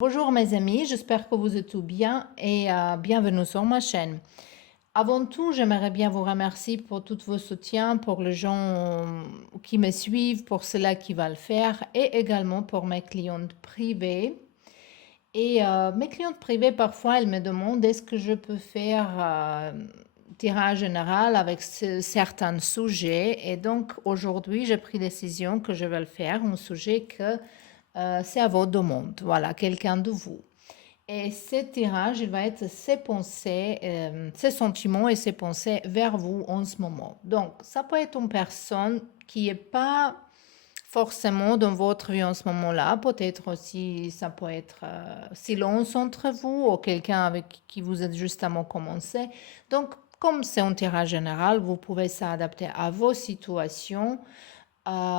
Bonjour mes amis, j'espère que vous êtes tous bien et bienvenue sur ma chaîne. Avant tout, j'aimerais bien vous remercier pour tous vos soutiens, pour les gens qui me suivent, pour ceux-là qui va le faire et également pour mes clientes privées. Et mes clientes privées, parfois, elles me demandent est-ce que je peux faire tirage général avec certains sujets. Et donc aujourd'hui, j'ai pris décision que je vais le faire, un sujet que c'est à votre demande, voilà, quelqu'un de vous. Et ce tirage, il va être ses pensées, ses sentiments et ses pensées vers vous en ce moment. Donc, ça peut être une personne qui n'est pas forcément dans votre vie en ce moment-là. Peut-être aussi, ça peut être silence entre vous ou quelqu'un avec qui vous êtes justement commencé. Donc, comme c'est un tirage général, vous pouvez s'adapter à vos situations.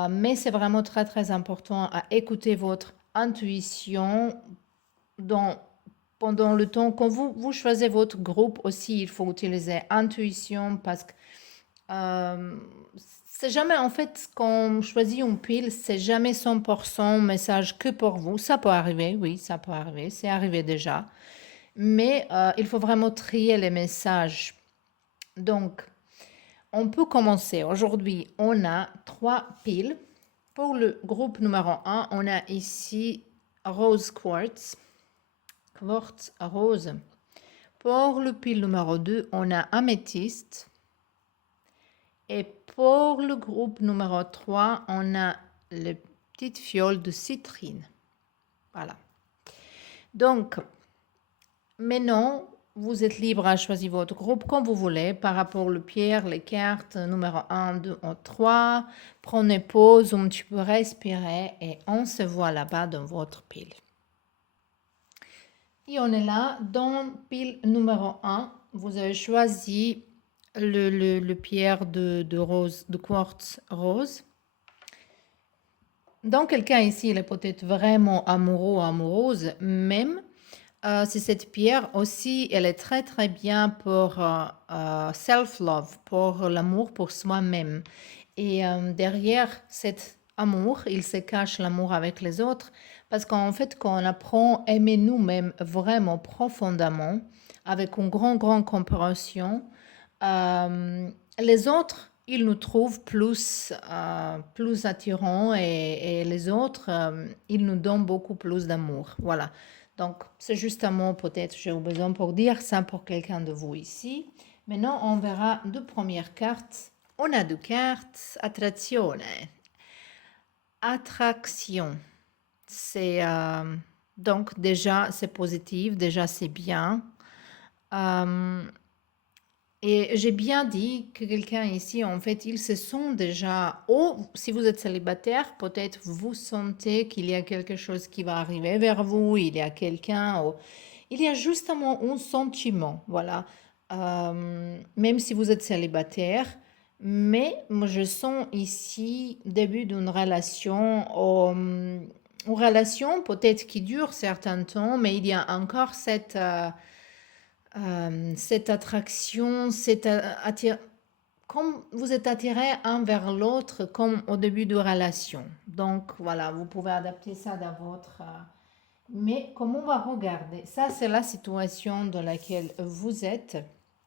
Mais c'est vraiment très, très important à écouter votre intuition dans, pendant le temps. Quand vous choisissez votre groupe aussi, il faut utiliser intuition parce que euh, c'est jamais, en fait, quand on choisit une pile, c'est jamais 100% message que pour vous. Ça peut arriver, oui, ça peut arriver, c'est arrivé déjà. Mais il faut vraiment trier les messages. Donc, on peut commencer. Aujourd'hui, on a trois piles. Pour le groupe numéro un, on a ici Rose Quartz, Quartz rose. Pour le pile numéro 2, on a Améthyste. Et pour le groupe numéro 3, on a les petites fioles de citrine. Voilà. Donc, maintenant, vous êtes libre à choisir votre groupe comme vous voulez par rapport aux pierres, les cartes numéro 1, 2 ou 3. Prenez pause, un petit peu respirer et on se voit là-bas dans votre pile. Et on est là dans pile numéro 1. Vous avez choisi le pierre de rose, de quartz rose. Dans quelqu'un ici, il est peut-être vraiment amoureux ou amoureuse, même si cette pierre aussi, elle est très très bien pour self-love, pour l'amour pour soi-même. Et derrière cet amour, il se cache l'amour avec les autres, parce qu'en fait, quand on apprend à aimer nous-mêmes vraiment profondément, avec une grande compréhension, euh, les autres, ils nous trouvent plus attirants et les autres, ils nous donnent beaucoup plus d'amour. Voilà. Donc, c'est justement peut-être j'ai eu besoin pour dire ça pour quelqu'un de vous ici. Maintenant, on verra deux premières cartes. On a deux cartes. Attrazione. Attraction. C'est donc déjà c'est positif, déjà c'est bien. Euh, et j'ai bien dit que quelqu'un ici, en fait, ils se sont déjà, ou si vous êtes célibataire, peut-être vous sentez qu'il y a quelque chose qui va arriver vers vous, il y a quelqu'un, ou il y a justement un sentiment, voilà. Même si vous êtes célibataire, mais moi je sens ici début d'une relation, une relation peut-être qui dure certain temps, mais il y a encore cette attraction, comme vous êtes attiré un vers l'autre comme au début de relation. Donc voilà, vous pouvez adapter ça dans votre... mais comme on va regarder, ça c'est la situation dans laquelle vous êtes.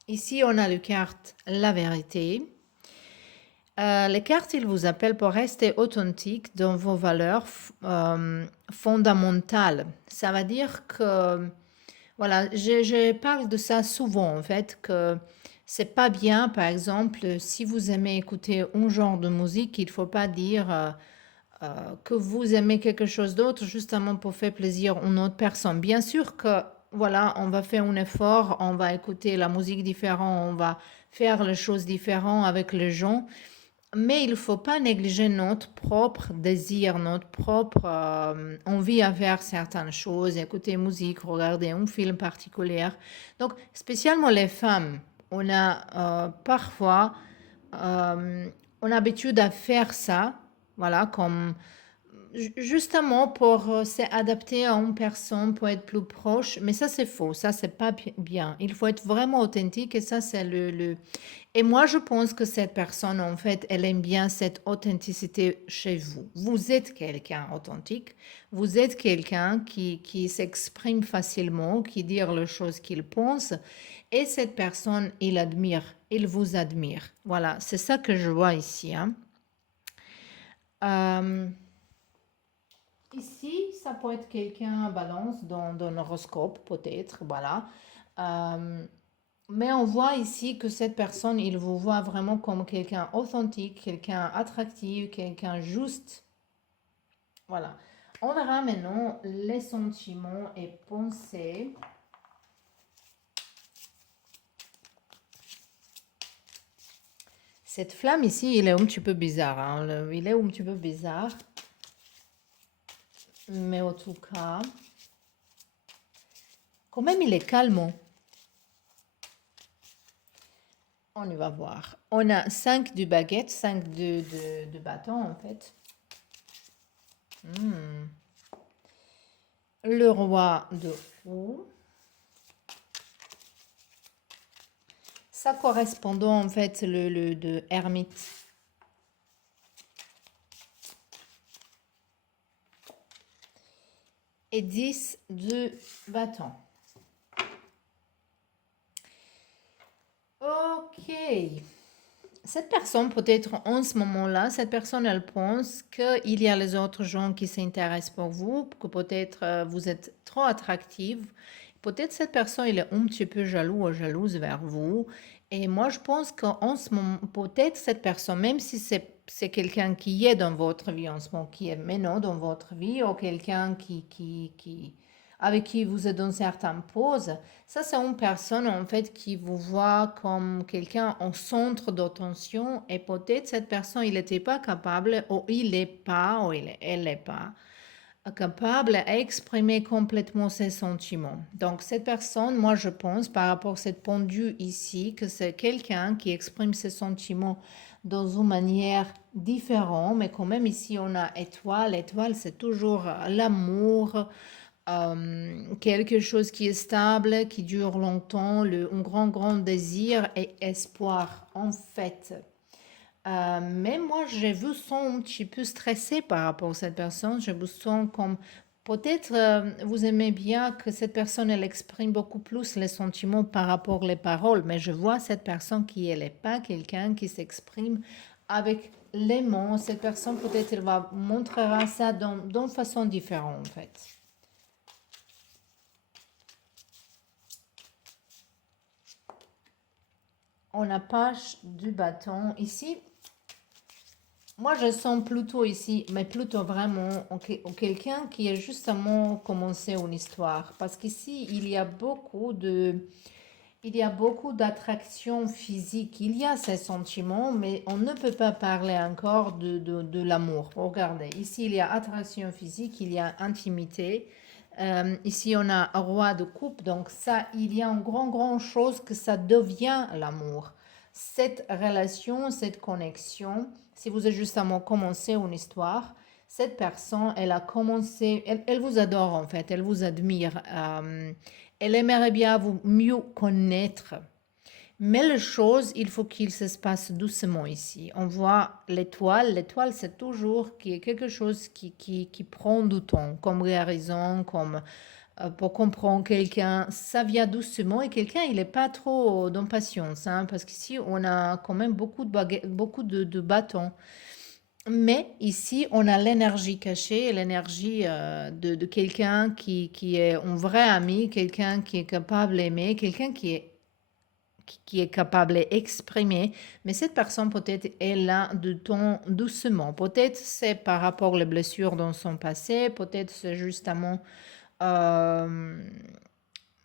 Ici, on a le carte La vérité. Les cartes, ils vous appellent pour rester authentique dans vos valeurs fondamentales. Ça veut dire que voilà, je parle de ça souvent en fait, que c'est pas bien, par exemple, si vous aimez écouter un genre de musique, il faut pas dire que vous aimez quelque chose d'autre justement pour faire plaisir à une autre personne. Bien sûr que voilà, on va faire un effort, on va écouter la musique différente, on va faire les choses différentes avec les gens, mais il ne faut pas négliger notre propre désir, notre propre envie à faire certaines choses, écouter musique, regarder un film particulier. Donc, spécialement les femmes, on a parfois on a l'habitude à faire ça, voilà, comme justement pour s'adapter à une personne, pour être plus proche, mais ça c'est faux, ça c'est pas bien. Il faut être vraiment authentique et ça c'est Et moi je pense que cette personne en fait, elle aime bien cette authenticité chez vous. Vous êtes quelqu'un authentique, vous êtes quelqu'un qui s'exprime facilement, qui dit les choses qu'il pense et cette personne, il vous admire. Voilà, c'est ça que je vois ici, hein. Euh, Ici, ça peut être quelqu'un balance dans l'horoscope, peut-être, voilà. Euh, mais on voit ici que cette personne, il vous voit vraiment comme quelqu'un authentique, quelqu'un attractif, quelqu'un juste. Voilà. On verra maintenant les sentiments et pensées. Cette flamme ici, il est un petit peu bizarre, hein. Il est un petit peu bizarre. Mais en tout cas, quand même, il est calme. On y va voir. On a 5 de baguette, 5 de bâton en fait. Hmm. Le roi de roue. Ça correspondant en fait le de ermite. Et 10 de bâton. Ok. Cette personne, peut-être en ce moment-là, cette personne, elle pense qu'il y a les autres gens qui s'intéressent pour vous, que peut-être vous êtes trop attractive. Peut-être cette personne, elle est un petit peu jaloux ou jalouse vers vous. Et moi, je pense qu'en ce moment, peut-être cette personne, même si c'est quelqu'un qui est dans votre vie en ce moment, qui est maintenant dans votre vie, ou quelqu'un avec qui vous êtes dans certaines pauses, ça, c'est une personne en fait qui vous voit comme quelqu'un en centre d'attention et peut-être cette personne, il n'était pas capable ou il n'est pas ou elle n'est pas capable à exprimer complètement ses sentiments. Donc cette personne, moi je pense par rapport à cette pendule ici, que c'est quelqu'un qui exprime ses sentiments dans une manière différente, mais quand même ici on a étoile. Étoile, c'est toujours l'amour, quelque chose qui est stable, qui dure longtemps, un grand désir et espoir en fait. Mais moi, je vous sens un petit peu stressé par rapport à cette personne. Je vous sens comme peut-être vous aimez bien que cette personne elle exprime beaucoup plus les sentiments par rapport aux paroles, mais je vois cette personne qui elle n'est pas quelqu'un qui s'exprime avec les mots. Cette personne peut-être elle va montrer ça d'une façon différente en fait. On a page du bâton ici. Moi, je sens plutôt ici, mais plutôt vraiment quelqu'un qui a justement commencé une histoire. Parce qu'ici, il y a beaucoup d'attractions physiques. Il y a ces sentiments, mais on ne peut pas parler encore de l'amour. Regardez, ici, il y a attraction physique, il y a intimité. Ici, on a un roi de coupe. Donc ça, il y a une grande chose que ça devient l'amour. Cette relation, cette connexion, si vous avez justement commencé une histoire, cette personne, elle a commencé, elle vous adore en fait, elle vous admire, elle aimerait bien vous mieux connaître. Mais les choses, il faut qu'il se passe doucement ici. On voit l'étoile. L'étoile, c'est toujours quelque chose qui prend du temps, comme guérison, comme pour comprendre quelqu'un. Ça vient doucement et quelqu'un, il n'est pas trop d'impatience, hein, parce qu'ici, on a quand même beaucoup de bâtons. Mais ici, on a l'énergie cachée, l'énergie de quelqu'un qui est un vrai ami, quelqu'un qui est capable d'aimer, quelqu'un qui est capable d'exprimer, mais cette personne peut-être est là de ton doucement. Peut-être c'est par rapport aux blessures dans son passé, peut-être c'est euh,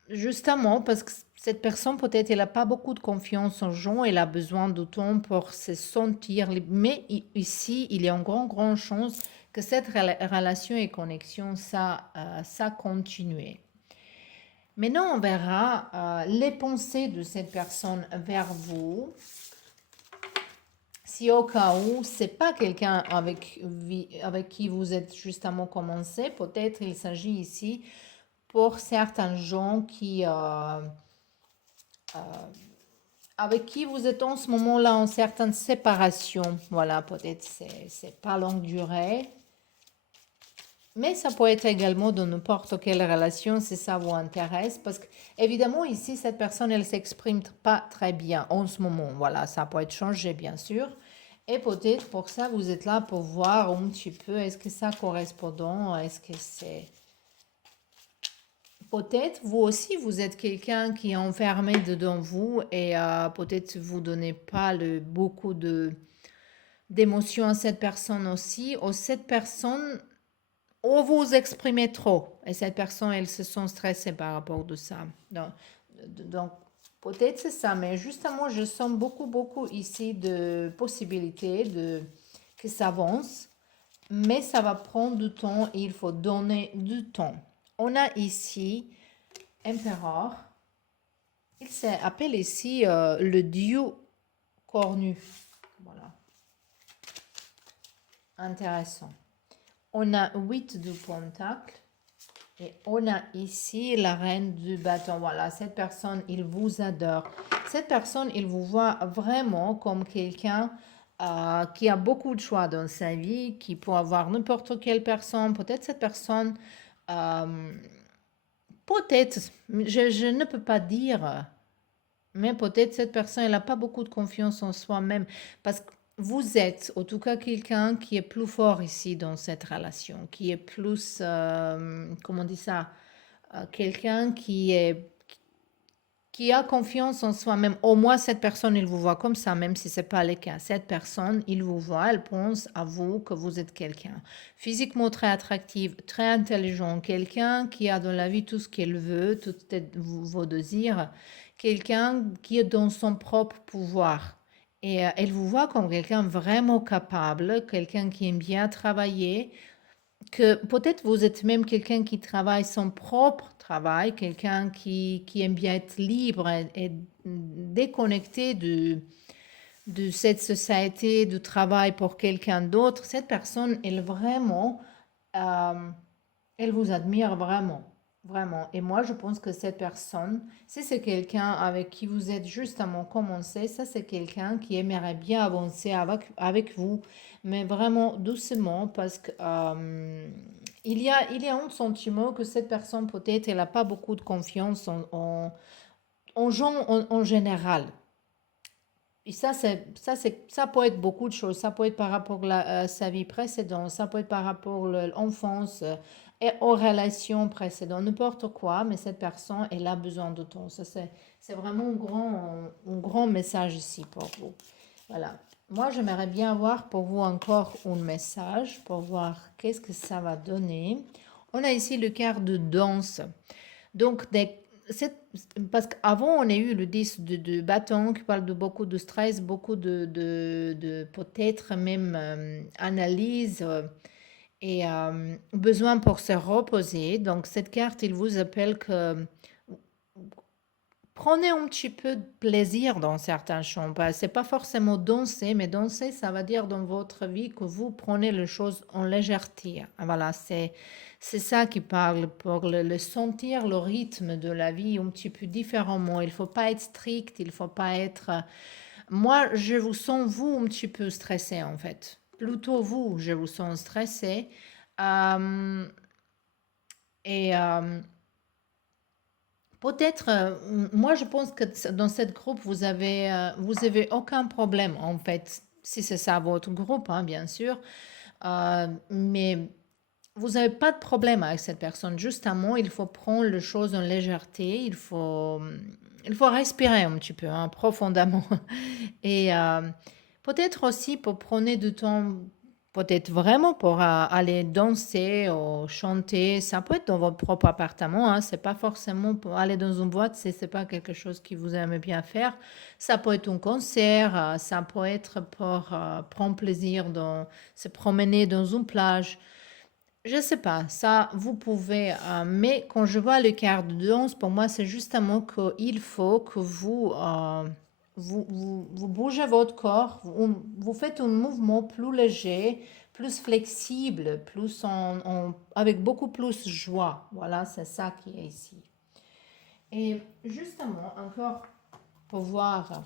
justement parce que cette personne peut-être elle n'a pas beaucoup de confiance en gens, elle a besoin de temps pour se sentir libre. Mais ici, il y a une grande chance que cette relation et connexion, ça continue. Maintenant, on verra les pensées de cette personne vers vous. Si au cas où, c'est pas quelqu'un avec qui vous êtes justement commencé, peut-être il s'agit ici pour certains gens avec qui vous êtes en ce moment-là en certaine séparation. Voilà, peut-être c'est pas longue durée. Mais ça peut être également dans n'importe quelle relation si ça vous intéresse. Parce que, évidemment, ici, cette personne, elle s'exprime pas très bien en ce moment. Voilà, ça peut être changé, bien sûr. Et peut-être pour ça, vous êtes là pour voir un petit peu, est-ce que ça correspond, est-ce que c'est... Peut-être vous aussi, vous êtes quelqu'un qui est enfermé dedans vous et peut-être vous donnez pas beaucoup d'émotions à cette personne aussi. Ou cette personne, ou vous exprimez trop et cette personne, elle se sent stressée par rapport de ça. Donc, peut-être c'est ça, mais justement, je sens beaucoup ici de possibilités que ça avance, mais ça va prendre du temps et il faut donner du temps. On a ici Empereur. Il s'appelle ici le dieu cornu. Voilà. Intéressant. On a 8 de pentacle. Et on a ici la reine du bâton. Voilà, cette personne, il vous adore. Cette personne, il vous voit vraiment comme quelqu'un qui a beaucoup de choix dans sa vie, qui peut avoir n'importe quelle personne. Peut-être cette personne, euh, peut-être, je ne peux pas dire, mais peut-être cette personne, elle n'a pas beaucoup de confiance en soi-même. Parce que vous êtes, en tout cas, quelqu'un qui est plus fort ici dans cette relation, qui est plus, comment on dit ça, quelqu'un qui a confiance en soi-même. Au moins, cette personne, il vous voit comme ça, même si ce n'est pas le cas. Cette personne, il vous voit, elle pense à vous que vous êtes quelqu'un. Physiquement très attractif, très intelligent, quelqu'un qui a dans la vie tout ce qu'elle veut, tous vos désirs, quelqu'un qui est dans son propre pouvoir. Et elle vous voit comme quelqu'un vraiment capable, quelqu'un qui aime bien travailler, que peut-être vous êtes même quelqu'un qui travaille son propre travail, quelqu'un qui aime bien être libre et déconnecté de cette société de travail pour quelqu'un d'autre. Cette personne, elle vraiment, euh, elle vous admire vraiment, vraiment. Et moi, je pense que cette personne, si c'est quelqu'un avec qui vous êtes justement commencé, ça c'est quelqu'un qui aimerait bien avancer avec vous, mais vraiment doucement parce que il y a un sentiment que cette personne peut-être elle n'a pas beaucoup de confiance en gens en général. Et ça peut être beaucoup de choses. Ça peut être par rapport à sa vie précédente, ça peut être par rapport à l'enfance et aux relations précédentes, n'importe quoi, mais cette personne, elle a besoin de temps. Ça, c'est vraiment un grand message ici pour vous. Voilà. Moi, j'aimerais bien avoir pour vous encore un message pour voir qu'est-ce que ça va donner. On a ici le quart de danse. Donc, parce qu'avant, on a eu le 10 de bâton qui parle de beaucoup de stress, beaucoup de peut-être même analyse et besoin pour se reposer. Donc, cette carte, il vous appelle que prenez un petit peu de plaisir dans certaines chambres. C'est pas forcément danser, mais danser, ça va dire dans votre vie que vous prenez les choses en légèreté. Voilà, c'est ça qui parle pour le sentir, le rythme de la vie un petit peu différemment. Il faut pas être strict, il faut pas être. Moi, je vous sens vous un petit peu stressé en fait. Plutôt vous, je vous sens stressé. Euh, et peut-être, moi je pense que dans cette groupe, vous avez aucun problème en fait, si c'est ça votre groupe, hein, bien sûr. Mais vous n'avez pas de problème avec cette personne. Justement, il faut prendre les choses en légèreté, il faut respirer un petit peu, hein, profondément. Et peut-être aussi pour prendre du temps, peut-être vraiment pour aller danser ou chanter. Ça peut être dans votre propre appartement, hein. C'est pas forcément pour aller dans une boîte, c'est pas quelque chose que vous aimez bien faire. Ça peut être un concert, ça peut être pour prendre plaisir dans se promener dans une plage. Je sais pas, ça vous pouvez, mais quand je vois le quart de danse, pour moi c'est justement qu'il faut que vous vous bougez votre corps, vous faites un mouvement plus léger, plus flexible, avec beaucoup plus de joie. Voilà, c'est ça qui est ici. Et justement, encore pour voir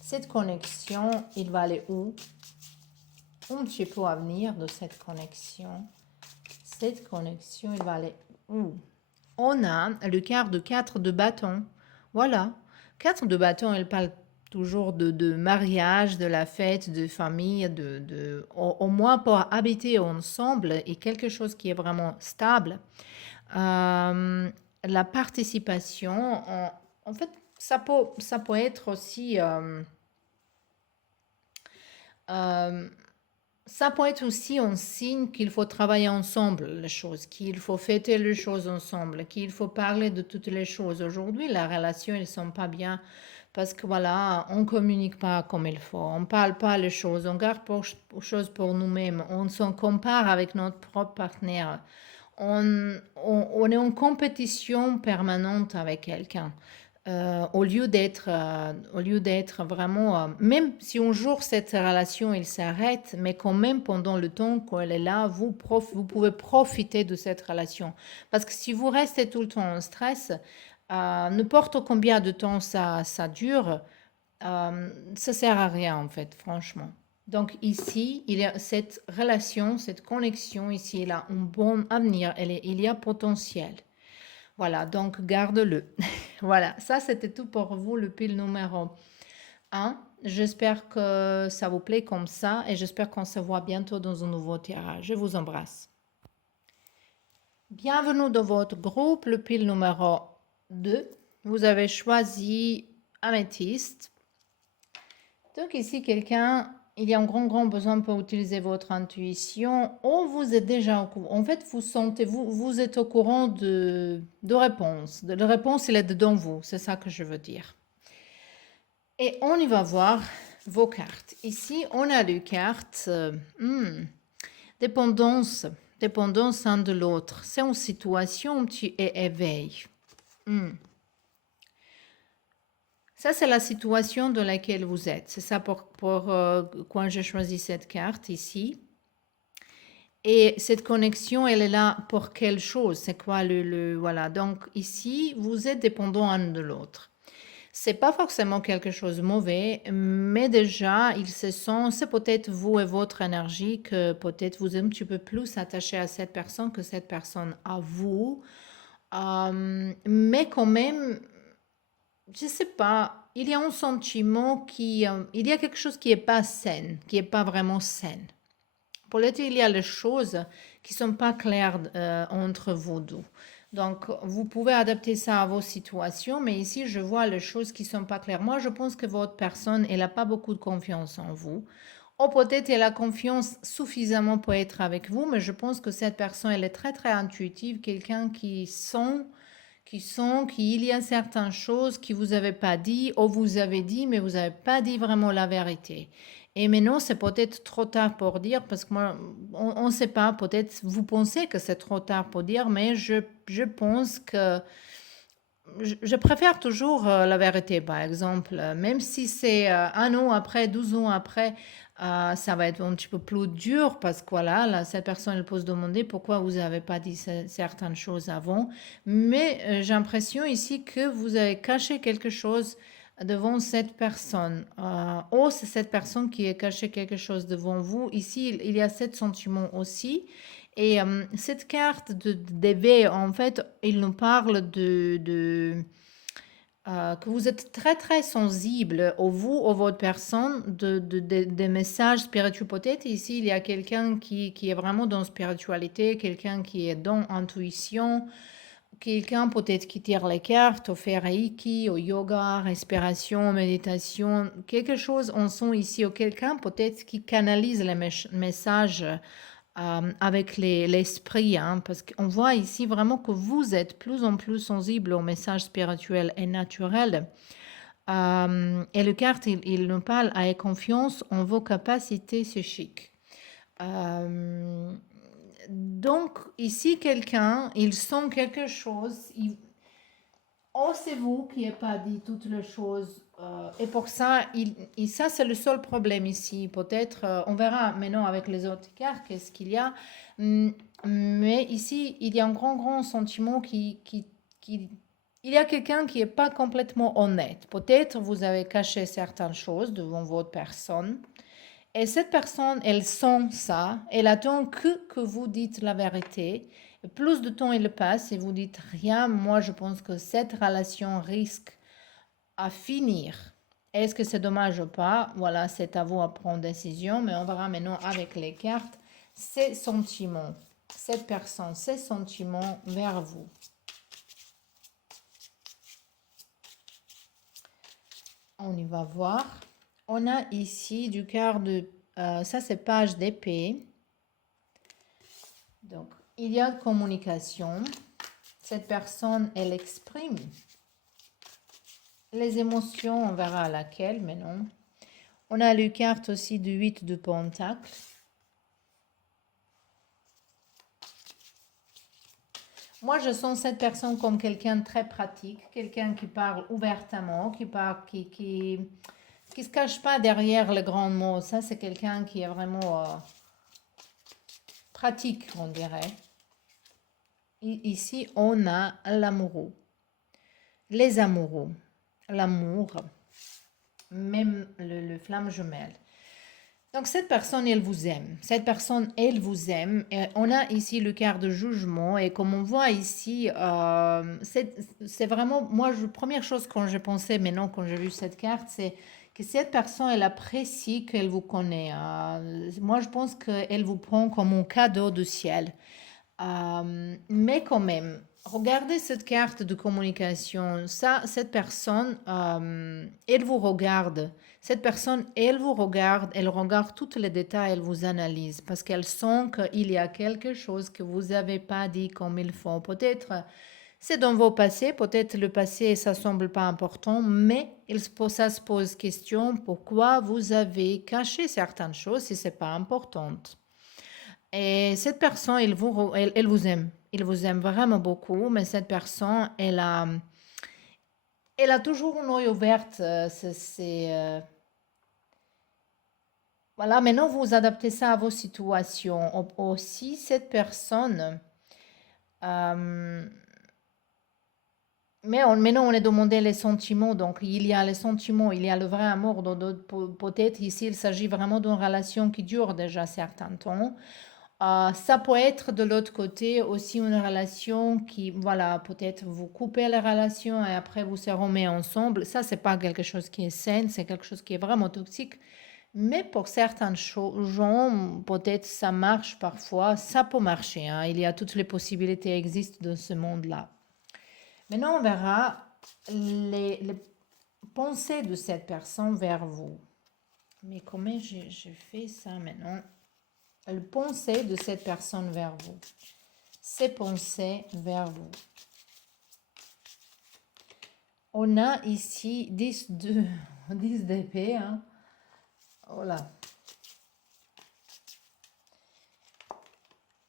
cette connexion, il va aller où? Un petit peu à venir de cette connexion. Cette connexion, il va aller où? On a le quart de 4 de bâton. Voilà. 4 de bâton, elle parle toujours de mariage, de la fête, de famille, au moins pour habiter ensemble et quelque chose qui est vraiment stable. La participation, en fait, ça peut être aussi... ça peut être aussi un signe qu'il faut travailler ensemble les choses, qu'il faut fêter les choses ensemble, qu'il faut parler de toutes les choses. Aujourd'hui, la relation, ils sont pas bien parce que voilà, on communique pas comme il faut, on parle pas les choses, on garde les choses pour nous-mêmes, on s'en compare avec notre propre partenaire. On est en compétition permanente avec quelqu'un. Au lieu d'être vraiment, même si un jour cette relation il s'arrête, mais quand même pendant le temps qu'elle est là, vous pouvez profiter de cette relation. Parce que si vous restez tout le temps en stress, n'importe combien de temps ça dure, ça sert à rien en fait, franchement. Donc ici, il y a cette relation, cette connexion, ici, il a un bon avenir, il y a potentiel. Voilà, donc garde-le. Voilà, ça c'était tout pour vous, le pile numéro 1. J'espère que ça vous plaît comme ça et j'espère qu'on se voit bientôt dans un nouveau tirage. Je vous embrasse. Bienvenue dans votre groupe, le pile numéro 2. Vous avez choisi améthyste. Donc ici, il y a un grand besoin pour utiliser votre intuition. Ou vous êtes déjà au courant. En fait, vous êtes au courant de réponse. La réponse, elle est dedans vous. C'est ça que je veux dire. Et on y va voir vos cartes. Ici, on a les cartes dépendance un de l'autre. C'est une situation qui est éveil. Ça, c'est la situation dans laquelle vous êtes. C'est ça pour quand j'ai choisi cette carte ici. Et cette connexion, elle est là pour quelle chose? C'est quoi voilà. Donc ici, vous êtes dépendants un de l'autre. C'est pas forcément quelque chose de mauvais, mais déjà, il se sent, c'est peut-être vous et votre énergie que peut-être vous êtes un petit peu plus attaché à cette personne que cette personne à vous. Mais quand même, je sais pas, il y a un sentiment il y a quelque chose qui est pas sain, qui est pas vraiment sain. Peut-être il y a les choses qui sont pas claires entre vous deux. Donc, vous pouvez adapter ça à vos situations, mais ici, je vois les choses qui sont pas claires. Moi, je pense que votre personne, elle a pas beaucoup de confiance en vous. Ou peut-être elle a confiance suffisamment pour être avec vous, mais je pense que cette personne, elle est très intuitive, quelqu'un qui sent qu'il y a certaines choses que vous n'avez pas dit, ou vous avez dit, mais vous n'avez pas dit vraiment la vérité. Et maintenant, c'est peut-être trop tard pour dire, parce que moi, on ne sait pas, peut-être vous pensez que c'est trop tard pour dire, mais je pense que je préfère toujours la vérité, par exemple. Même si c'est un an après, 12 ans après, ça va être un petit peu plus dur parce que voilà, là, cette personne elle peut se demander pourquoi vous n'avez pas dit certaines choses avant. Mais j'ai l'impression ici que vous avez caché quelque chose devant cette personne. Ou c'est cette personne qui a caché quelque chose devant vous. Ici, il y a ce sentiment aussi. Et cette carte d'éveil, en fait, il nous parle que vous êtes très sensible, vous, ou votre personne, des messages spirituels. Peut-être ici, il y a quelqu'un qui est vraiment dans la spiritualité, quelqu'un qui est dans l'intuition, quelqu'un peut-être qui tire les cartes, au fait Reiki, au yoga, respiration, méditation, quelque chose en son ici, ou quelqu'un peut-être qui canalise les messages avec l'esprit, hein, parce qu'on voit ici vraiment que vous êtes plus en plus sensible aux messages spirituels et naturels. Et le carte, il nous parle avec confiance en vos capacités psychiques. Donc, ici, quelqu'un, il sent quelque chose, Oh, c'est vous qui n'avez pas dit toutes les choses. Et pour ça, et ça, c'est le seul problème ici. Peut-être, on verra maintenant avec les autres cartes, qu'est-ce qu'il y a. Hum, Mais ici, il y a un grand, grand sentiment qui... Il y a quelqu'un qui n'est pas complètement honnête. Peut-être vous avez caché certaines choses devant votre personne. Et cette personne, elle sent ça, elle attend que vous dites la vérité. Et plus de temps il passe et vous dites rien, moi je pense que cette relation risque à finir. Est-ce que c'est dommage ou pas? Voilà, c'est à vous à prendre décision, mais on verra maintenant avec les cartes ses sentiments. Cette personne, ses sentiments vers vous. On y va voir. On a ici du quart de... ça, c'est page d'épée. Donc, il y a communication. Cette personne, elle exprime les émotions, on verra laquelle, mais non. On a le carte aussi du 8 de Pentacle. Moi, je sens cette personne comme quelqu'un de très pratique, quelqu'un qui parle ouvertement, qui se cache pas derrière les grands mots. Ça, c'est quelqu'un qui est vraiment pratique, on dirait. Et ici, on a l'amoureux, les amoureux, l'amour, même le flamme jumelle. Donc, cette personne, elle vous aime. Cette personne, elle vous aime. Et on a ici le quart de jugement. Et comme on voit ici, c'est vraiment... Moi, première chose quand j'ai pensé, maintenant, quand j'ai vu cette carte, c'est que cette personne, elle apprécie qu'elle vous connaît. Moi, je pense qu'elle vous prend comme un cadeau du ciel. Mais quand même, regardez cette carte de communication. Ça, cette personne, elle vous regarde. Cette personne, elle regarde tous les détails, elle vous analyse parce qu'elle sent qu'il y a quelque chose que vous n'avez pas dit comme il faut. Peut-être c'est dans vos passés, peut-être le passé, ça semble pas important, mais ça se pose question pourquoi vous avez caché certaines choses si c'est pas important. Et cette personne, elle vous aime. Il vous aime vraiment beaucoup, mais cette personne, elle a toujours une œil ouverte. Voilà, maintenant vous adaptez ça à vos situations. Aussi, cette personne, euh, maintenant on est demandé les sentiments. Donc il y a les sentiments, il y a le vrai amour. Peut-être ici, il s'agit vraiment d'une relation qui dure déjà certains temps. Ça peut être de l'autre côté aussi une relation qui, voilà, peut-être vous coupez la relation et après vous se remettez ensemble. Ça, c'est pas quelque chose qui est sain, c'est quelque chose qui est vraiment toxique. Mais pour certains gens, peut-être ça marche parfois, ça peut marcher, hein. Il y a toutes les possibilités existent dans ce monde-là. Maintenant, on verra les pensées de cette personne vers vous. Mais comment je fais ça maintenant? Le pensée de cette personne vers vous. Ses pensées vers vous. On a ici 10 d'épée. Hein. Voilà.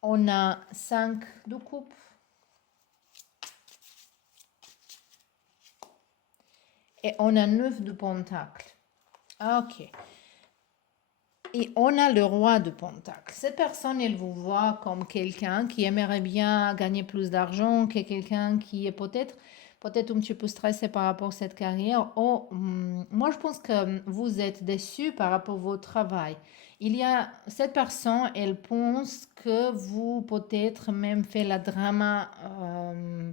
On a 5 de coupe. Et on a 9 de pentacle. Ok. Et on a le roi de Pentacle. Cette personne, elle vous voit comme quelqu'un qui aimerait bien gagner plus d'argent, que quelqu'un qui est peut-être un petit peu stressé par rapport à cette carrière. Moi, je pense que vous êtes déçu par rapport à votre travail. Il y a cette personne, elle pense que vous peut-être même fait la drama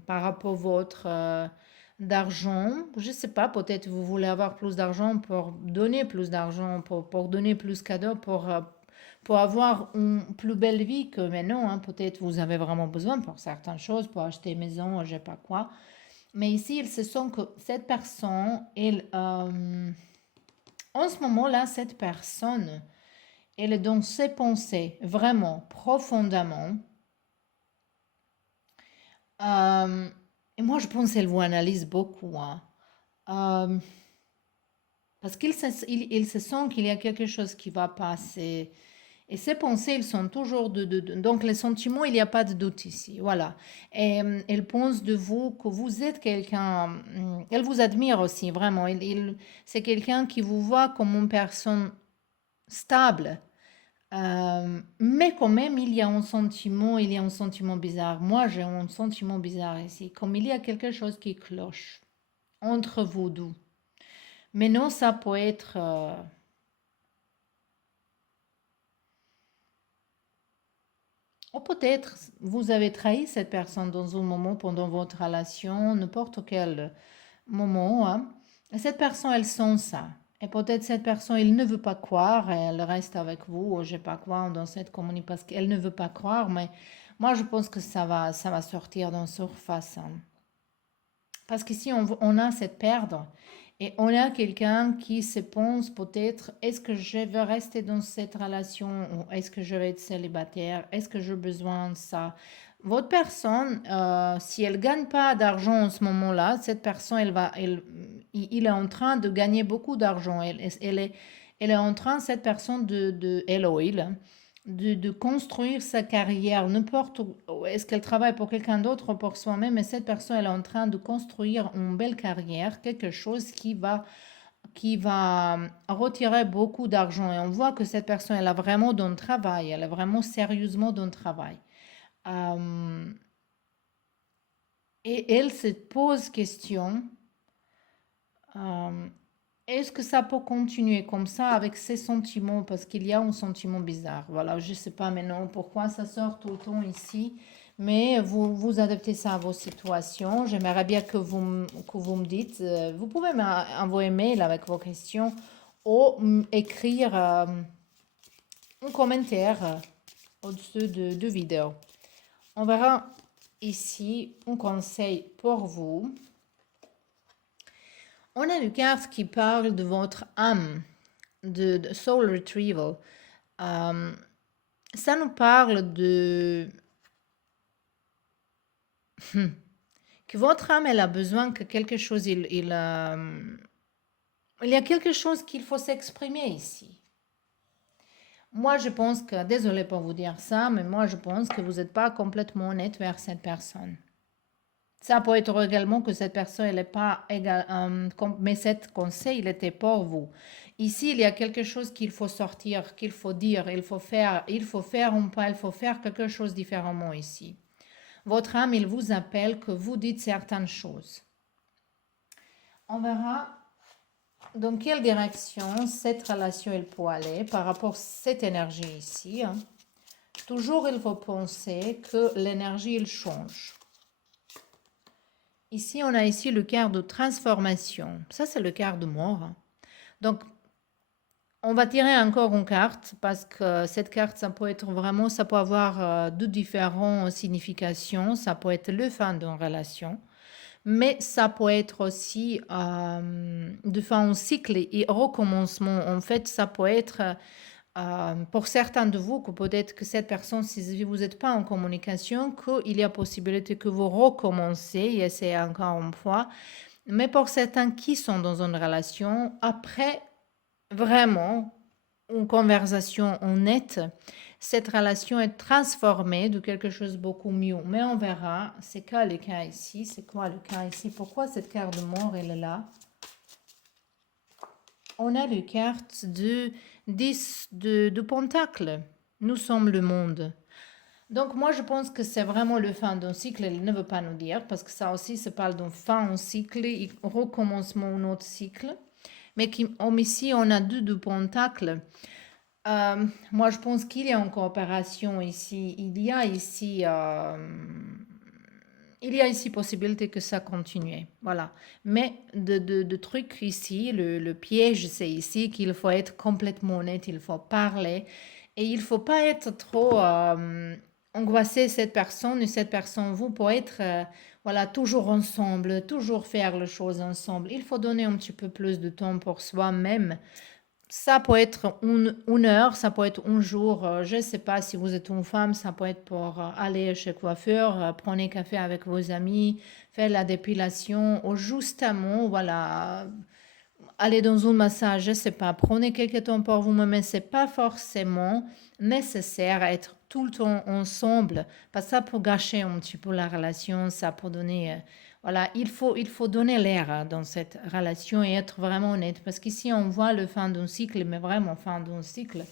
par rapport à votre d'argent. Je ne sais pas, peut-être vous voulez avoir plus d'argent pour donner plus d'argent, pour donner plus cadeaux, pour avoir une plus belle vie que maintenant. Hein. Peut-être vous avez vraiment besoin pour certaines choses, pour acheter une maison, je ne sais pas quoi. Mais ici, il se sent que cette personne, en ce moment-là, cette personne, elle est dans ses pensées, vraiment, profondément. Et moi, je pense qu'elle vous analyse beaucoup. Hein. Euh, Parce qu'il se sent qu'il y a quelque chose qui va passer. Et ces pensées, ils sont toujours donc les sentiments, il n'y a pas de doute ici. Voilà. Et elle pense de vous que vous êtes quelqu'un. Elle vous admire aussi, vraiment. C'est quelqu'un qui vous voit comme une personne stable. Mais quand même, il y a un sentiment bizarre. Moi, j'ai un sentiment bizarre ici. Comme il y a quelque chose qui cloche entre vous deux. Mais non, ça peut être. Ou peut-être vous avez trahi cette personne dans un moment pendant votre relation, n'importe quel moment, hein. Et cette personne, elle sent ça. Et peut-être cette personne, elle ne veut pas croire, et elle reste avec vous, ou je sais pas quoi, dans cette communauté, parce qu'elle ne veut pas croire, mais moi, je pense que ça va sortir dans surface, hein. Parce qu'ici, on a cette perte et on a quelqu'un qui se pense peut-être, est-ce que je vais rester dans cette relation ou est-ce que je vais être célibataire? Est-ce que j'ai besoin de ça? Votre personne, si elle gagne pas d'argent en ce moment-là, cette personne, il est en train de gagner beaucoup d'argent. Elle est en train, cette personne, elle ou il, de construire sa carrière, n'importe où, est-ce qu'elle travaille pour quelqu'un d'autre ou pour soi-même, mais cette personne, elle est en train de construire une belle carrière, quelque chose qui va retirer beaucoup d'argent. Et on voit que cette personne, elle a vraiment dans le travail, elle est vraiment sérieusement dans le travail. Euh, et elle se pose question, euh, est-ce que ça peut continuer comme ça avec ces sentiments? Parce qu'il y a un sentiment bizarre. Voilà, je ne sais pas maintenant pourquoi ça sort tout le temps ici, mais vous adaptez ça à vos situations. J'aimerais bien que vous me dites. Vous pouvez m'envoyer un mail avec vos questions ou écrire un commentaire au-dessus de vidéo. On verra ici un conseil pour vous. On a une carte qui parle de votre âme, de soul retrieval. Ça nous parle de que votre âme, elle a besoin que quelque chose, il y a quelque chose qu'il faut s'exprimer ici. Moi, je pense que, désolé pour vous dire ça, mais moi, je pense que vous n'êtes pas complètement honnête vers cette personne. Ça peut être également que cette personne, elle n'est pas égale, mais cet conseil, il était pour vous. Ici, il y a quelque chose qu'il faut sortir, qu'il faut dire, il faut faire un pas, il faut faire quelque chose différemment ici. Votre âme, il vous appelle que vous dites certaines choses. On verra dans quelle direction cette relation, elle peut aller par rapport à cette énergie ici, hein. Toujours, il faut penser que l'énergie, elle change. Ici, on a ici le quart de transformation. Ça, c'est le quart de mort. Donc, on va tirer encore une carte parce que cette carte, ça peut être vraiment, ça peut avoir deux différentes significations. Ça peut être le fin d'une relation, mais ça peut être aussi de fin un cycle et recommencement. En fait, ça peut être pour certains de vous que peut-être que cette personne, si vous n'êtes pas en communication, qu'il y a possibilité que vous recommencez et essayez encore une fois. Mais pour certains qui sont dans une relation, après vraiment une conversation honnête, cette relation est transformée de quelque chose de beaucoup mieux. Mais on verra, c'est quoi le cas ici? C'est quoi le cas ici? Pourquoi cette carte de mort, elle est là? On a la carte de 10 de pentacle. Nous sommes le monde. Donc moi, je pense que c'est vraiment le fin d'un cycle. Elle ne veut pas nous dire, parce que ça aussi, ça parle d'un fin d'un cycle et recommencement d'un autre cycle. Mais ici, on a deux de pentacle. Moi, je pense qu'il y a une coopération ici. Il y a ici possibilité que ça continue. Voilà. Mais de trucs ici, le piège, c'est ici qu'il faut être complètement honnête, il faut parler. Et il ne faut pas être trop angoissé cette personne et cette personne, vous, pour être voilà, toujours ensemble, toujours faire les choses ensemble. Il faut donner un petit peu plus de temps pour soi-même. Ça peut être une heure, ça peut être un jour. Je ne sais pas si vous êtes une femme, ça peut être pour aller chez coiffeur, prendre un café avec vos amis, faire la dépilation, ou justement, voilà, aller dans un massage, je sais pas, prenez quelques temps pour vous-même, mais c'est pas forcément nécessaire à être tout le temps ensemble, parce que ça peut gâcher un petit peu la relation, ça peut donner, voilà, il faut donner l'air dans cette relation et être vraiment honnête, parce qu'ici on voit le fin d'un cycle, mais vraiment fin d'un cycle,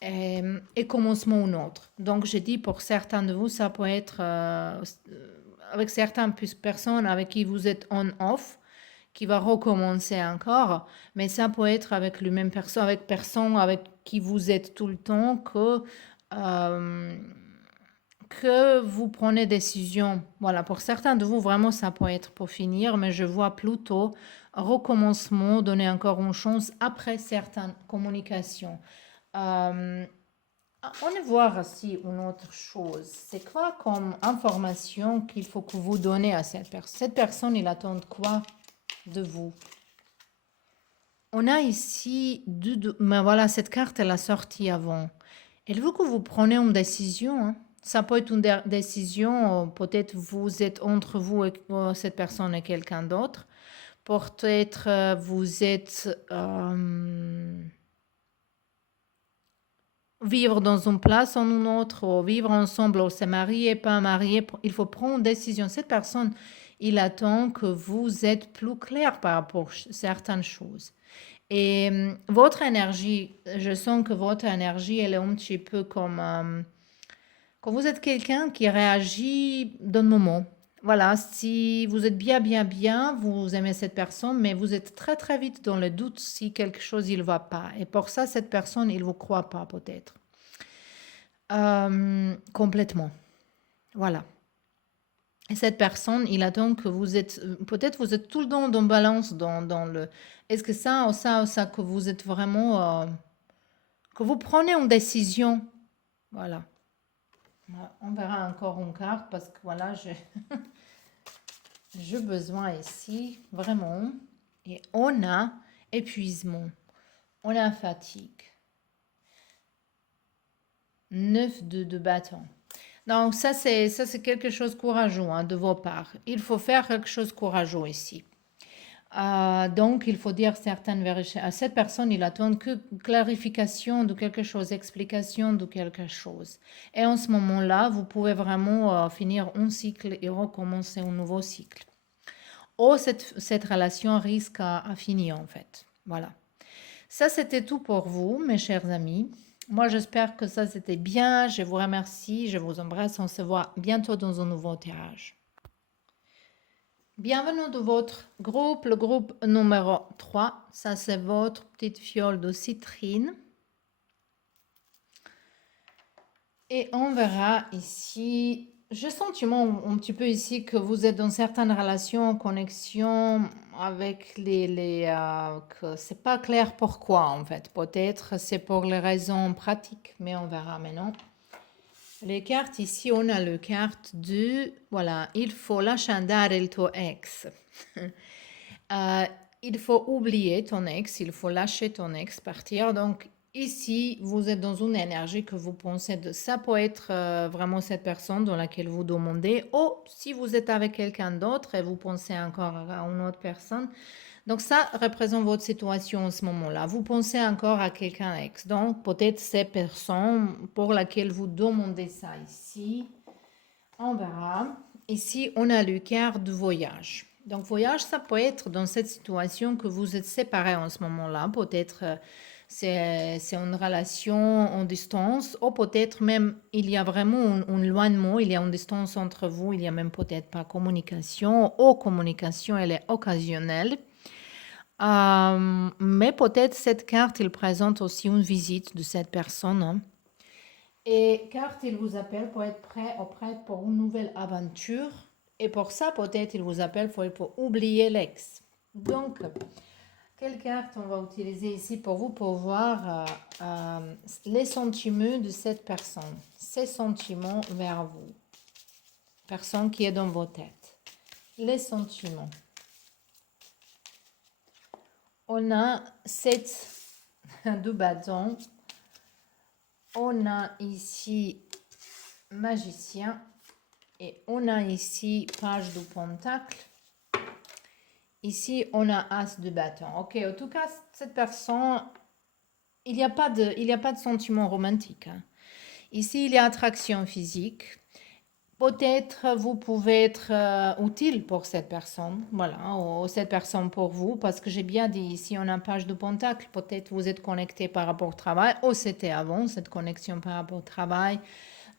et commencement d'un autre. Donc je dis pour certains de vous, ça peut être avec certaines personnes avec qui vous êtes on-off, qui va recommencer encore, mais ça peut être avec le même personne, avec personne avec qui vous êtes tout le temps euh, que vous prenez décision. Voilà, pour certains de vous, vraiment, ça peut être pour finir, mais je vois plutôt recommencement, donner encore une chance après certaines communications. Euh, on va voir aussi une autre chose. C'est quoi comme information qu'il faut que vous donnez à cette personne? Cette personne, il attend quoi de vous? On a ici mais voilà, cette carte, elle a sorti avant. Elle veut que vous preniez une décision, hein. Ça peut être une décision, peut-être vous êtes entre vous et cette personne et quelqu'un d'autre. Peut-être vous êtes vivre dans une place ou une autre, ou vivre ensemble, ou se marier, pas marier. Il faut prendre une décision. Cette personne, il attend que vous êtes plus clair par rapport à certaines choses. Et votre énergie, je sens que votre énergie, elle est un petit peu comme quand vous êtes quelqu'un qui réagit d'un moment. Voilà, si vous êtes bien, vous aimez cette personne, mais vous êtes très très vite dans le doute si quelque chose il va pas. Et pour ça, cette personne, il vous croit pas peut-être. Complètement. Voilà. Et cette personne, il attend que vous êtes, peut-être vous êtes tout le temps dans balance dans le, est-ce que ça ou ça, que vous êtes vraiment, que vous prenez une décision. Voilà. On verra encore une carte parce que voilà, j'ai besoin ici, vraiment. Et on a épuisement, on a fatigue. 9 de bâton. Donc ça c'est quelque chose de courageux hein, de vos parts. Il faut faire quelque chose de courageux ici. Donc il faut dire certaines vérités. À cette personne, il attend que clarification de quelque chose, explication de quelque chose. Et en ce moment-là, vous pouvez vraiment finir un cycle et recommencer un nouveau cycle. Ou cette relation risque à finir en fait. Voilà. Ça, c'était tout pour vous, mes chers amis. Moi, j'espère que ça, c'était bien. Je vous remercie, je vous embrasse. On se voit bientôt dans un nouveau tirage. Bienvenue dans votre groupe, le groupe numéro 3. Ça, c'est votre petite fiole de citrine. Et on verra ici, j'ai sentiment un petit peu ici que vous êtes dans certaines relations, connexions avec que c'est pas clair pourquoi en fait. Peut-être c'est pour les raisons pratiques, mais on verra maintenant. Les cartes ici, on a le carte de, voilà, il faut lasciare il tuo ex. Il faut oublier ton ex, il faut lâcher ton ex, partir. Donc ici, vous êtes dans une énergie que vous pensez de ça peut être vraiment cette personne dans laquelle vous demandez. Ou si vous êtes avec quelqu'un d'autre et vous pensez encore à une autre personne. Donc ça représente votre situation en ce moment-là. Vous pensez encore à quelqu'un ex. Donc peut-être ces personnes pour laquelle vous demandez ça ici. On verra. Ici, on a le carte de voyage. Donc voyage, ça peut être dans cette situation que vous êtes séparés en ce moment-là. Peut-être c'est une relation en distance ou peut-être même il y a vraiment un éloignement, il y a une distance entre vous, il y a même peut-être pas communication ou communication, elle est occasionnelle. Mais peut-être cette carte, il présente aussi une visite de cette personne. Hein. Et carte, il vous appelle pour être prêt ou prête pour une nouvelle aventure. Et pour ça, peut-être, il vous appelle pour oublier l'ex. Donc, quelle carte on va utiliser ici pour vous pour voir les sentiments de cette personne, ses sentiments vers vous, personne qui est dans vos têtes, les sentiments. On a 7 de bâton, on a ici magicien et on a ici page de pentacle. Ici, on a As de bâton. Ok, en tout cas, cette personne, il n'y a pas de sentiment romantique, hein. Ici, il y a attraction physique. Peut-être vous pouvez être utile pour cette personne, voilà, ou cette personne pour vous, parce que j'ai bien dit ici, on a une page de pentacle, peut-être vous êtes connecté par rapport au travail, ou c'était avant, cette connexion par rapport au travail.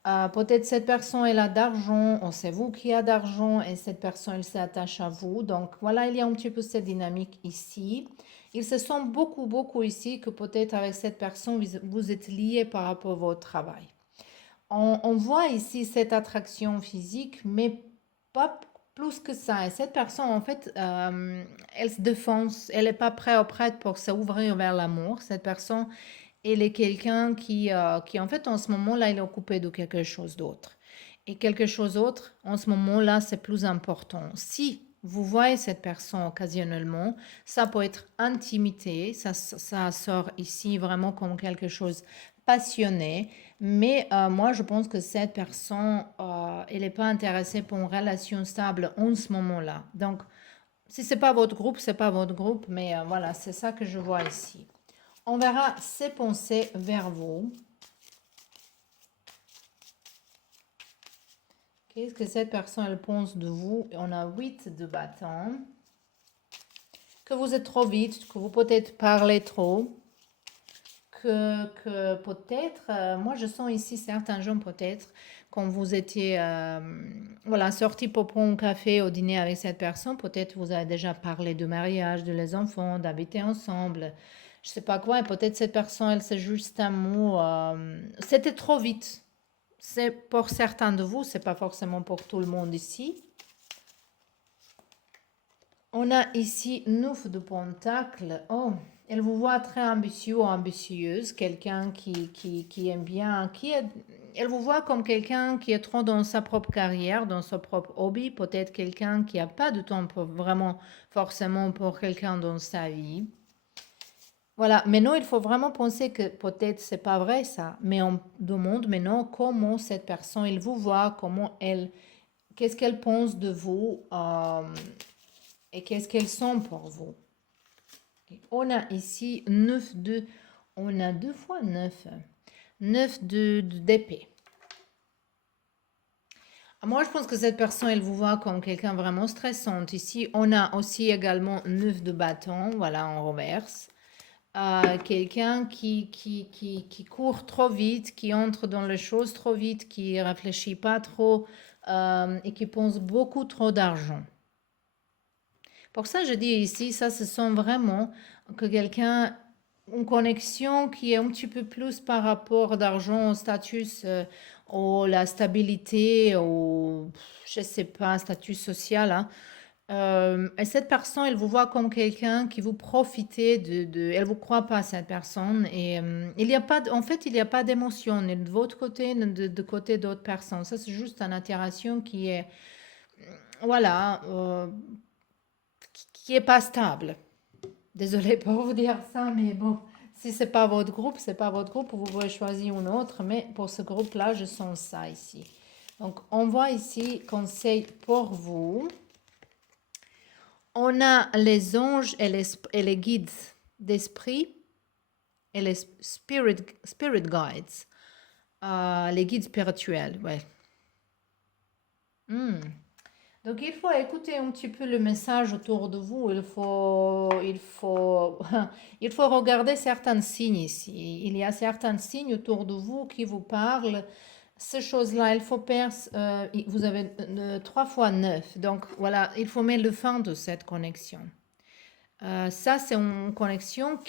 Peut-être cette personne, elle a d'argent, ou c'est vous qui a d'argent, et cette personne, elle s'attache à vous. Donc voilà, il y a un petit peu cette dynamique ici. Il se sent beaucoup, beaucoup ici que peut-être avec cette personne, vous êtes lié par rapport à votre travail. On voit ici cette attraction physique, mais pas plus que ça. Et cette personne, en fait, elle se défonce, elle n'est pas prête ou prête pour s'ouvrir vers l'amour. Cette personne, elle est quelqu'un qui, en fait, en ce moment-là, il est occupé de quelque chose d'autre. Et quelque chose d'autre, en ce moment-là, c'est plus important. Si vous voyez cette personne occasionnellement, ça peut être intimité, ça sort ici vraiment comme quelque chose passionné, mais moi je pense que cette personne, elle n'est pas intéressée pour une relation stable en ce moment-là. Donc, si c'est pas votre groupe, c'est pas votre groupe, mais voilà, c'est ça que je vois ici. On verra ses pensées vers vous. Qu'est-ce que cette personne elle pense de vous? On a 8 de bâton. Que vous êtes trop vite, que vous peut-être parlez trop. Que peut-être, moi je sens ici certains gens peut-être, quand vous étiez voilà, sorti pour prendre un café au dîner avec cette personne, peut-être vous avez déjà parlé de mariage, de les enfants, d'habiter ensemble, je sais pas quoi, et peut-être cette personne, elle c'est juste un mot, c'était trop vite. C'est pour certains de vous, c'est pas forcément pour tout le monde ici. On a ici 9 de pentacles. Oh, elle vous voit très ambitieux ou ambitieuse, quelqu'un qui aime bien, elle vous voit comme quelqu'un qui est trop dans sa propre carrière, dans son propre hobby, peut-être quelqu'un qui n'a pas de temps pour vraiment, forcément pour quelqu'un dans sa vie. Voilà, maintenant il faut vraiment penser que peut-être c'est pas vrai ça, mais on demande maintenant comment cette personne, elle vous voit, qu'est-ce qu'elle pense de vous et qu'est-ce qu'elles sont pour vous. Et on a ici 9 de, on a 2 fois 9, 9 d'épée. Moi, je pense que cette personne, elle vous voit comme quelqu'un vraiment stressante. Ici, on a aussi également 9 de bâton, voilà, en reverse. Quelqu'un qui court trop vite, qui entre dans les choses trop vite, qui réfléchit pas trop et qui pense beaucoup trop d'argent. Pour ça, je dis ici, ça se sent vraiment que quelqu'un, une connexion qui est un petit peu plus par rapport d'argent au statut, ou la stabilité, ou je sais pas, statut social, hein. Et cette personne, elle vous voit comme quelqu'un qui vous profite elle vous croit pas cette personne et il y a pas, en fait, il n'y a pas d'émotion ni de votre côté ni de côté d'autres personnes. Ça, c'est juste une interaction qui est, voilà, qui est pas stable. Désolée pour vous dire ça, mais bon, si c'est pas votre groupe, c'est pas votre groupe, vous pouvez choisir un autre, mais pour ce groupe-là, je sens ça ici. Donc, on voit ici conseil pour vous. On a les anges et les guides d'esprit et les spirit guides, les guides spirituels, ouais. Donc, il faut écouter un petit peu le message autour de vous. Il faut regarder certains signes ici. Il y a certains signes autour de vous qui vous parlent. Ces choses-là, il faut vous avez 3 fois 9. Donc, voilà, il faut mettre le fin de cette connexion. Ça, c'est une connexion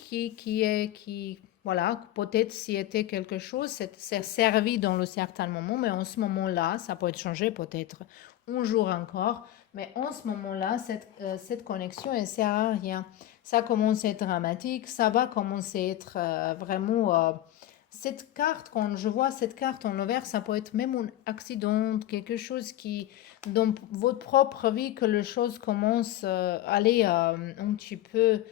voilà, peut-être s'il était quelque chose, c'est servi dans le certain moment, mais en ce moment-là, ça peut être changé peut-être un jour encore, mais en ce moment-là, cette connexion, elle sert à rien. Ça commence à être dramatique, ça va commencer à être vraiment... cette carte, quand je vois cette carte en envers, ça peut être même un accident, quelque chose qui, dans votre propre vie, que les choses commencent à aller un petit peu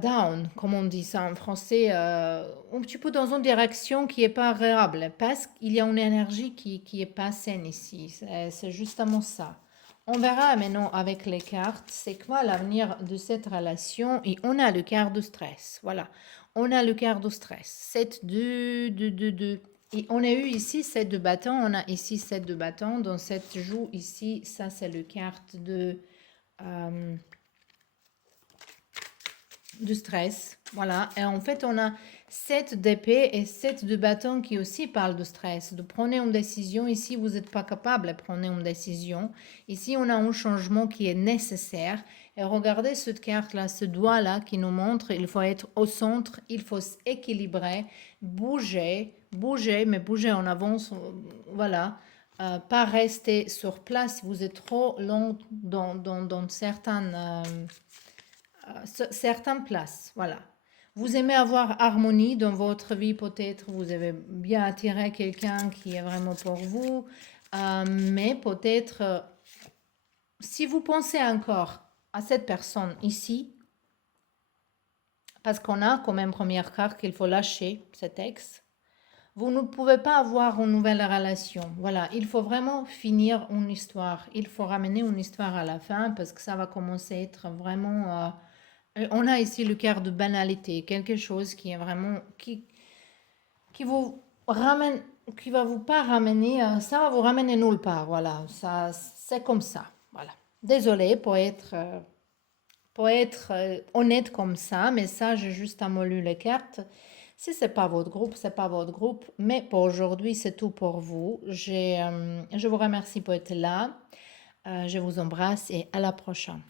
down, comme on dit ça en français, un petit peu dans une direction qui n'est pas agréable, parce qu'il y a une énergie qui est pas saine ici. C'est justement ça. On verra maintenant avec les cartes, c'est quoi l'avenir de cette relation. Et on a le quart de stress. Voilà. On a le quart de stress. 7, 2, 2, 2, 2. Et on a eu ici 7 de bâton. On a ici 7 de bâton. Dans cette joue ici, ça c'est le carte euh, de stress. Voilà. Et en fait, on a 7 d'épée et 7 de bâton qui aussi parlent de stress. De prendre une décision. Ici, vous n'êtes pas capable de prendre une décision. Ici, on a un changement qui est nécessaire. Et regardez cette carte-là, ce doigt-là qui nous montre, il faut être au centre, il faut s'équilibrer, bouger, bouger, mais bouger en avance, voilà. Pas rester sur place, vous êtes trop long dans certaines places, voilà. Vous aimez avoir harmonie dans votre vie, peut-être vous avez bien attiré quelqu'un qui est vraiment pour vous, mais peut-être si vous pensez encore à cette personne ici, parce qu'on a comme même première carte qu'il faut lâcher cet ex, vous ne pouvez pas avoir une nouvelle relation. Voilà, il faut vraiment finir une histoire. Il faut ramener une histoire à la fin parce que ça va commencer à être vraiment... on a ici le cœur de banalité, quelque chose qui est vraiment... qui vous ramène... qui va vous pas ramener... ça va vous ramener nulle part. Voilà, ça, c'est comme ça. Voilà. Désolée pour être honnête comme ça, mais ça, j'ai juste amollu les cartes. Si c'est pas votre groupe, c'est pas votre groupe. Mais pour aujourd'hui, c'est tout pour vous. Je vous remercie pour être là. Je vous embrasse et à la prochaine.